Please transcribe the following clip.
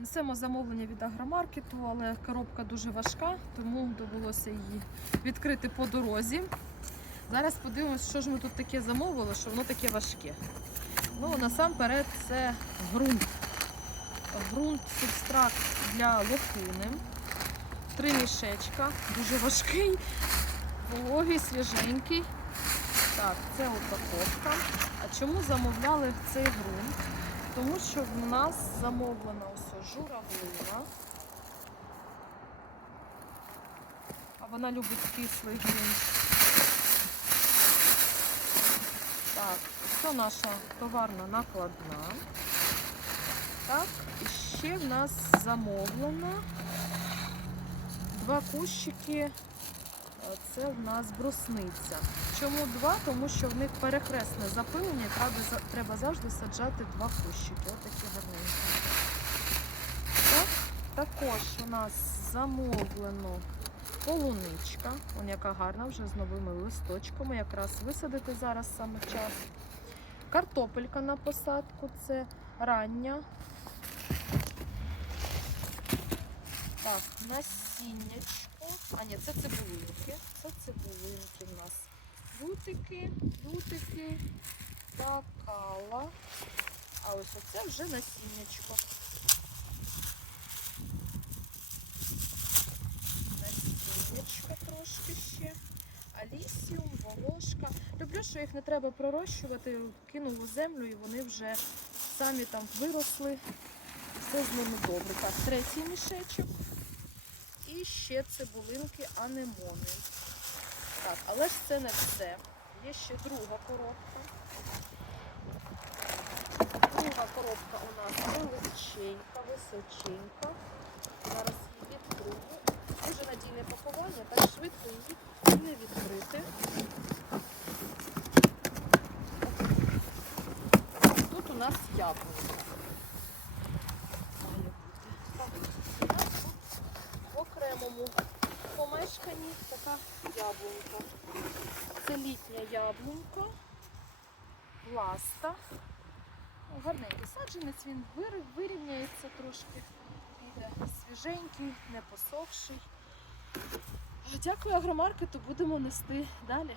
Несемо замовлення від агромаркету, але коробка дуже важка, тому довелося її відкрити по дорозі. Зараз подивимось, що ж ми тут таке замовили, що воно таке важке. Ну, насамперед, це ґрунт. Ґрунт субстрат для лохини. Три мішечка, дуже важкий, вологий, свіженький. Так, це упаковка. А чому замовляли цей ґрунт? Тому що в нас замовлена ось журавлина. А вона любить кислий ґрунт. Так, це наша товарна накладна. Так, і ще в нас замовлено два кущики. Це в нас брусниця. Чому два? Тому що в них перехресне запилення, і треба, завжди саджати два кущики. Такі гарненькі. Так, також у нас замовлено полуничка. Вон яка гарна, вже з новими листочками. Якраз висадити зараз саме час. Картопелька на посадку це рання. Так, насіннячко. А ні, це цибулинки. Це цибулинки в нас. Лютики, лютики, какала. А ось оце вже насіннячко. Насіннячка трошки ще. Алісіум, волошка. Люблю, що їх не треба пророщувати. Кинув у землю і вони вже самі там виросли. Все з ними добре. Так, третій мішечок. І ще цибулинки анемони. Так, але ж це не все. Є ще друга коробка. Друга коробка у нас величенька, височенька. Зараз її відкрию. Дуже надійне пакування, так швидко її не відкрити. Тут у нас яблуко. Має бути. Так, у нас тут в окремому помешканні така яблунька. Це літня яблунька, ласта. Гарненький саджанець, він вирівняється трошки. Піде свіженький, не посохший. Дякую агромаркету, будемо нести далі.